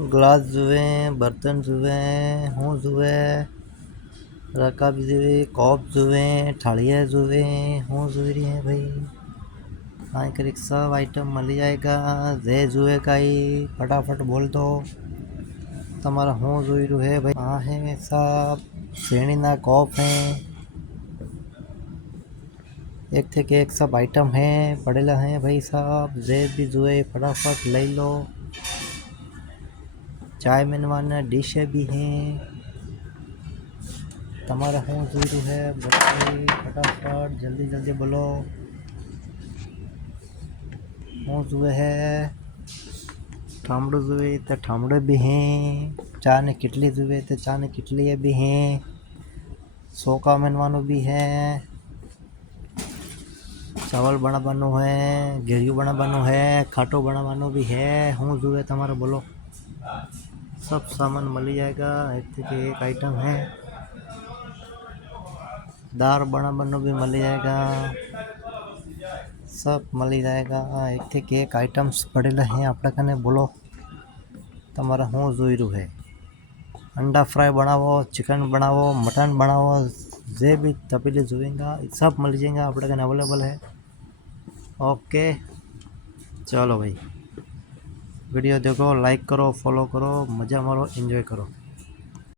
Glass जुए, बर्तन जुए, हूँ जुए, रकाब जुए, कॉप जुए, थालियाँ जुए, हूँ जुए रही है भाई। हाँ करीक सब आइटम मिल जाएगा। जे जुए काई फटाफट बोल दो। तमारा हूँ जुई रू है भाई। हाँ है सब श्रेणी ना कॉप हैं, एक थे के एक सब आइटम हैं पड़ेला हैं भाई साहब। जे भी जुए फटाफट ले लो। चाय मनवाना डिशे भी हैं। तमारा हूँ जुई रू है भाई, फटाफट जल्दी जल्दी बोलो। हूँ जुए है ठामड़ो जुए तो ठामड़े भी हैं। चा ने किटली जुए तो चा ने किटली भी हैं। सोका मनवानो भी है। चावल बनावानो है, घेरियो बनावानो है, खाटो बनावानो भी है। हूँ जुए तमारे बोलो। सब सामान मिल जाएगा, एक থেকে एक आइटम है। दार बनावानो भी मिल जाएगा, सब मिल जाएगा। एक থেকে एक आइटम्स पड़ेला हैं आपड़ा कने बोलो। तमारा हूँ जोईरू है। अंडा फ्राई बनावो, चिकन बनावो, मटन बनावो, जे भी तपेली जुएगा सब मिल जाएगा आपड़े कने अवेलेबल है। ओके चलो भाई, वीडियो देखो, लाइक करो, फॉलो करो, मज़ा मारो, एंजॉय करो।